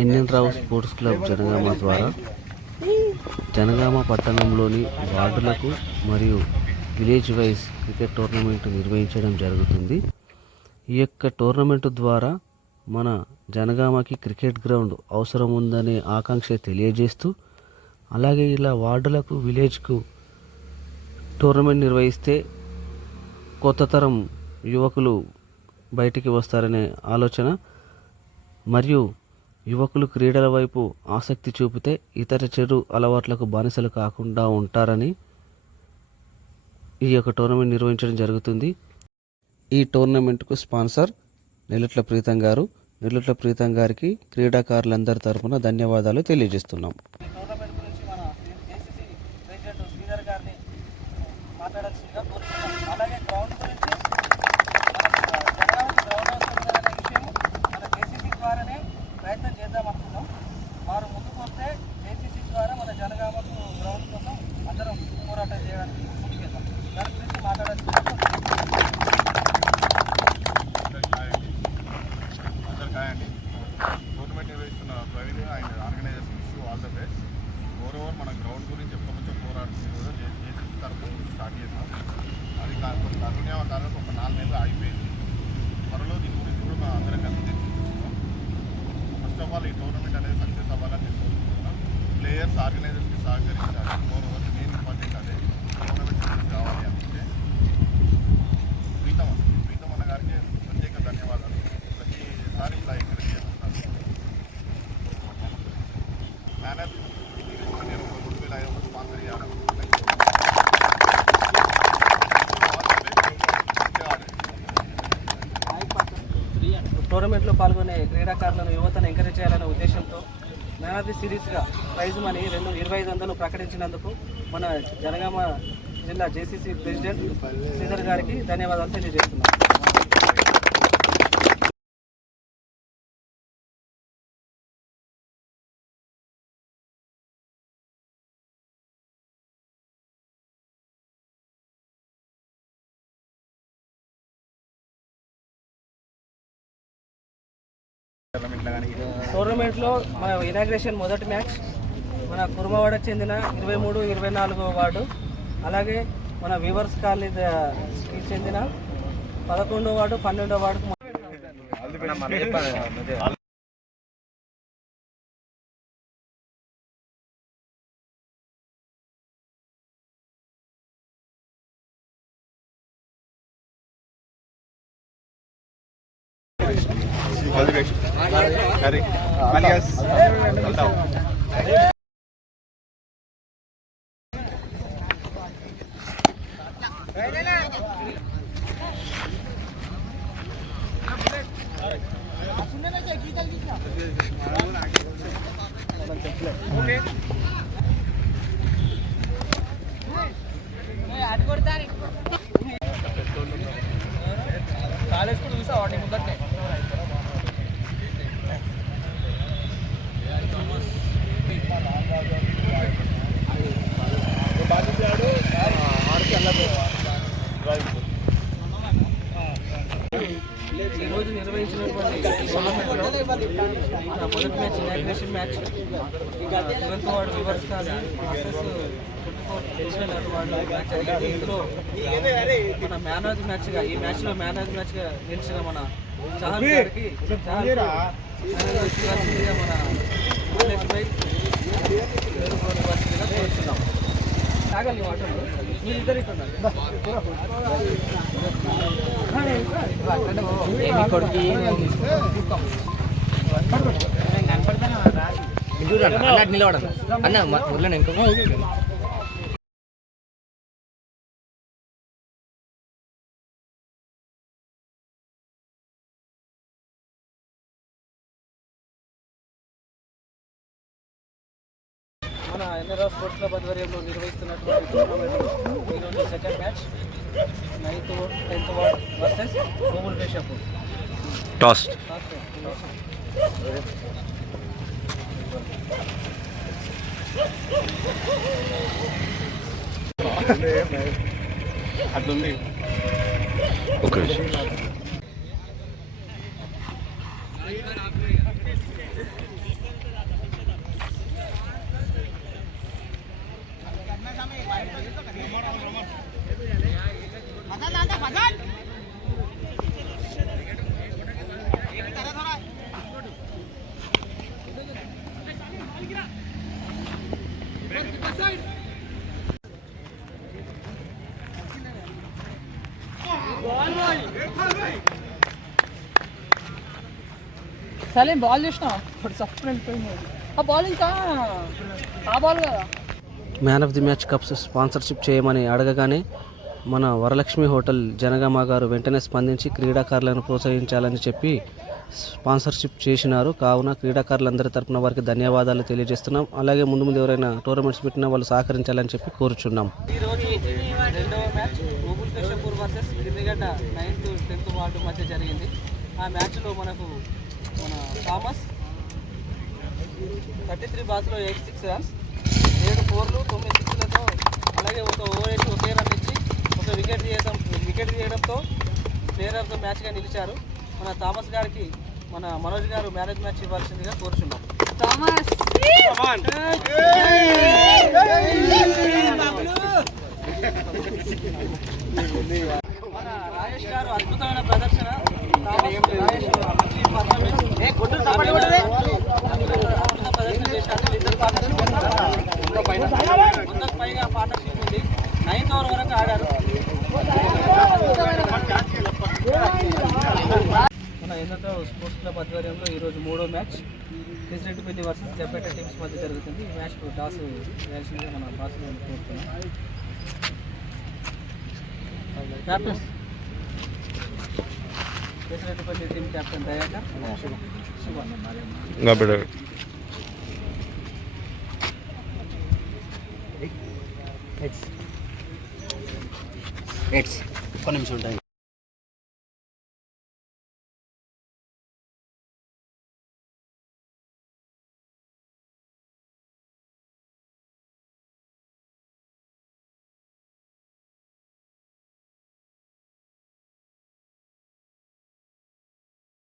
Indian రావు sports club Janagama ద్వారా జనగామ పట్టణంలోని వార్డులకు మరియు విలేజ్ వైజ్ క్రికెట్ టోర్నమెంట్ నిర్వహించడం జరుగుతుంది. ఈ యొక్క టోర్నమెంట్ ద్వారా మన జనగామకి క్రికెట్ గ్రౌండ్ అవసరం ఉందనే ఆకాంక్ష తెలియజేస్తూ, అలాగే ఇలా వార్డులకు విలేజ్కు టోర్నమెంట్ నిర్వహిస్తే కొత్త తరం యువకులు బయటికి వస్తారనే ఆలోచన మరియు యువకులు క్రీడల వైపు ఆసక్తి చూపితే ఇతర చెడు అలవాట్లకు బానిసలు కాకుండా ఉంటారని ఈ యొక్క టోర్నమెంట్ నిర్వహించడం జరుగుతుంది. ఈ టోర్నమెంట్కు స్పాన్సర్ నెల్లట్ల ప్రీతం గారు. నెల్లట్ల ప్రీతం గారికి క్రీడాకారులందరి తరఫున ధన్యవాదాలు తెలియజేస్తున్నాం. టోర్నమెంట్ నిర్వహిస్తున్న Praveen and organisation wish you all the best. Over మన గ్రౌండ్ గురించి ఎప్పటికొచ్చో పోరాడుతుంది. జేసీ తరఫు స్టార్ట్ చేసాం. అది కొన్ని కరుణ్యామ కారణం ఒక 4 నెలలు ఆగిపోయింది. త్వరలో దీని గురించి కూడా మనం అందరం కలిసి చర్చించుకుంటున్నాం. ఫస్ట్ ఆఫ్ ఆల్ ఈ టోర్నమెంట్ అనేది సక్సెస్ అవ్వాలని నేను కోరుకుంటున్నాం. ప్లేయర్స్ ఆర్గనైజర్స్కి సహకరించాలి. ఓవర్ మెయిన్ ఇంపార్టెంట్ అదే టోర్నమెంట్ సక్సెస్ కావాలి అంటే ప్రీతం అన్న గారికి ప్రత్యేక ధన్యవాదాలు. ప్రతిసారి ఇలా ఎంకరేజ్ చేస్తున్నాను. మేనేజ్ నేను 2,500 స్పాన్సర్ చేయాలి. టోర్నమెంట్లో పాల్గొనే క్రీడాకారులను యువతను ఎంకరేజ్ చేయాలనే ఉద్దేశంతో మ్యాన్ ఆఫ్ ది సిరీస్గా ప్రైజ్ మనీ 2,500 ప్రకటించినందుకు మన జనగామ జిల్లా జేసీసీ ప్రెసిడెంట్ శ్రీధర్ గారికి ధన్యవాదాలు తెలియజేస్తున్నాం. టోర్నమెంట్లో మన ఇనాగ్రేషన్ మొదటి మ్యాచ్ మన కుర్మవాడకు చెందిన 23, 24 వార్డు, అలాగే మన వీవర్స్ కాలనీకి చెందిన 11వ వార్డు, 12వ వార్డుకు కాలేజ్ కూడా చూసా వాటి ముందటే ఈరోజు నిర్వహించినటువంటి మొదటి మ్యాచ్ ఇనాగ్రేషన్ మ్యాచ్ 11వ ward rivers colony versus 24 ward match జరిగింది. ఇందులో మన మ్యాన్ మ్యాచ్గా ఈ మ్యాచ్లో మ్యాన్ మ్యాచ్గా నిలిచిన మన చహల్ గారికి మన కోరుతున్నాం. తాగలి వాటర్లు మీరిద్దరు ఇక్కడ నిలబడ అన్న మన ఎన్ఆర్ఆర్ స్పోర్ట్స్ క్లబ్ ఆధ్వర్యంలో నిర్వహిస్తున్నటువంటి టోర్నమెంట్ ఈరోజు second match 9th, 10th ward versus గోగుల్ బేషపు టాస్. అట్లుంది. ఒక నిమిషం. సరే బాల్ చూసినా ఇప్పుడు సప్పు ఆ బాల్ ఇంకా ఆ బాల్ కదా. Man of the match cups sponsorship చేయమని అడగగానే మన వరలక్ష్మి హోటల్ జనగామ గారు వెంటనే స్పందించి క్రీడాకారులను ప్రోత్సహించాలని చెప్పి స్పాన్సర్షిప్ చేసినారు. కావున క్రీడాకారులందరి తరపున వారికి ధన్యవాదాలు తెలియజేస్తున్నాం. అలాగే ముందు ముందు ఎవరైనా టోర్నమెంట్స్ పెట్టినా వాళ్ళు సహకరించాలని చెప్పి కోరుచున్నాం. ఈరోజు రెండవ మ్యాచ్ గూగుల్ కేశపూర్ వర్సెస్ గిరిగడ్డ 9th 10th వార్డు మధ్య జరిగింది. ఆ మ్యాచ్లో మనకు మన థామస్ 33 బాల్స్లో 86 రన్స్, 7 4లు 9 6లతో, అలాగే ఒక ఓవర్ వేసి ఒకే రన్ ఇచ్చి ఒక వికెట్ తీయడంతో ప్లేయర్ ఆఫ్ ద మ్యాచ్గా నిలిచారు. మన థామస్ గారికి మన మనోజ్ గారు మ్యాన్ మ్యాచ్ ఇవ్వాల్సిందిగా కోరుచున్నాం. థామస్ మన రాజేష్ గారు అద్భుతమైన ప్రదర్శన. రాజేష్ మంచి పర్ఫార్మెన్స్, అద్భుత ప్రదర్శన చేశారు. ఇద్దరు పార్ట్నర్షిప్ 100కు పైగా పార్ట్నర్షిప్ ఉంది. 9th ఓవర్ వరకు ఆడారు. మన ఎన్నో స్పోర్ట్స్ క్లబ్ ఆధ్వర్యంలో ఈరోజు 3వ మ్యాచ్ కేసిరెడ్డిపల్లి వర్సెస్ జబ్బేట టీమ్స్ మధ్య జరుగుతుంది. ఈ మ్యాచ్కు టాస్ వేయాల్సిందిగా మన బాస్ కోరుతున్నాం. Captains Kesireddipalli team captain Dayakar, Shiva. ఒక నిమిషం ఉంటాయి.